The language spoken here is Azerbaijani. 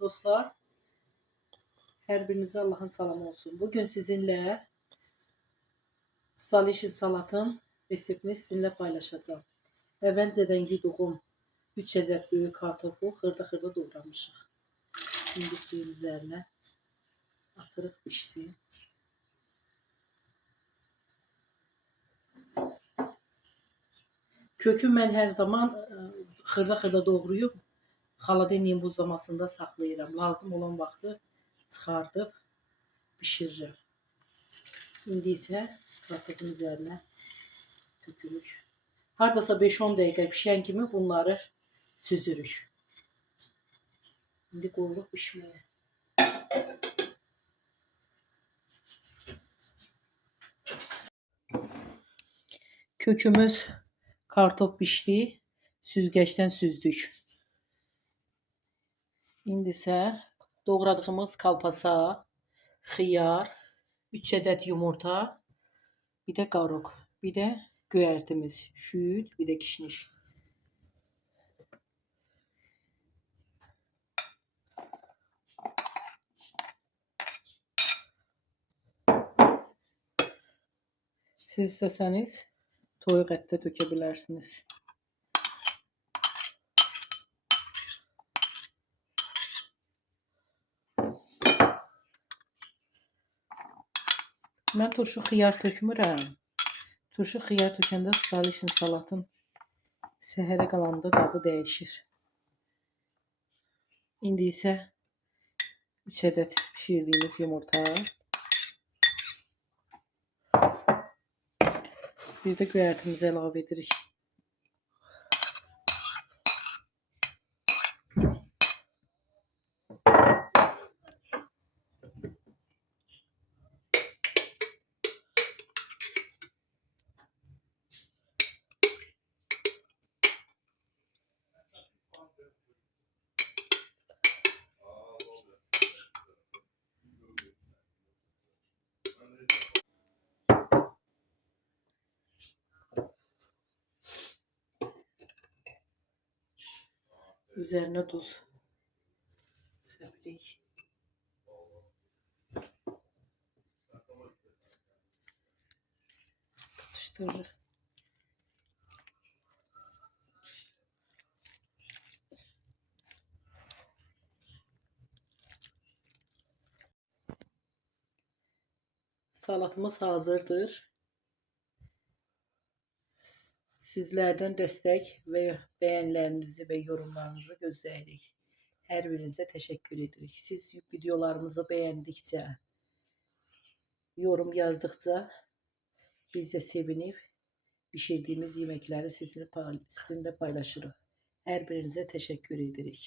dostlar. Her birinize Allah'ın salamı olsun. Bugün sizinle salişin salatın reseptini sizinle paylaşacağım. Əvvəlcədən yuduğum 3 adet büyük kartofu xırda doğramışıq. Şimdi suyun üzerine atırıq pişsin. Kökü mən hər zaman xırda doğrayıb xaladelniyin buzlamasında saxlayıram. Lazım olan vaxtı çıxardıb pişiririm. İndi isə kartofun üzerine dökülük. Hardasa 5-10 dəqiqə pişən kimi bunları süzürük. İndi qoyuluq pişməyə. Kökümüz kartof pişdi. Süzgəçdən süzdük. İndi isə doğradığımız kalpasa, xiyar, 3 adet yumurta, bir de qaruq, bir de göyərtimiz, şüyüd, bir de kişniş. Siz istəsəniz toyuq ət də dökə bilərsiniz. Mən turşu xiyar tökmürəm. Turşu xiyar tökəndə salişin salatın səhərə qalanda dadı dəyişir. İndi isə 3 adet pişirdiyimiz yumurta, bir də göyərtimizi əlavə edirik. Üzerine tuz səpirik. Atıştırırıq. Salatımız hazırdır. Sizlerden destek ve beğenilerinizi ve yorumlarınızı gözləyirik. Hər birinizə təşəkkür edirik. Siz videolarımızı beğendikçe, yorum yazdıkça biz de sevinip pişirdiğimiz yemekleri sizinle paylaşırıq. Hər birinizə təşəkkür edirik.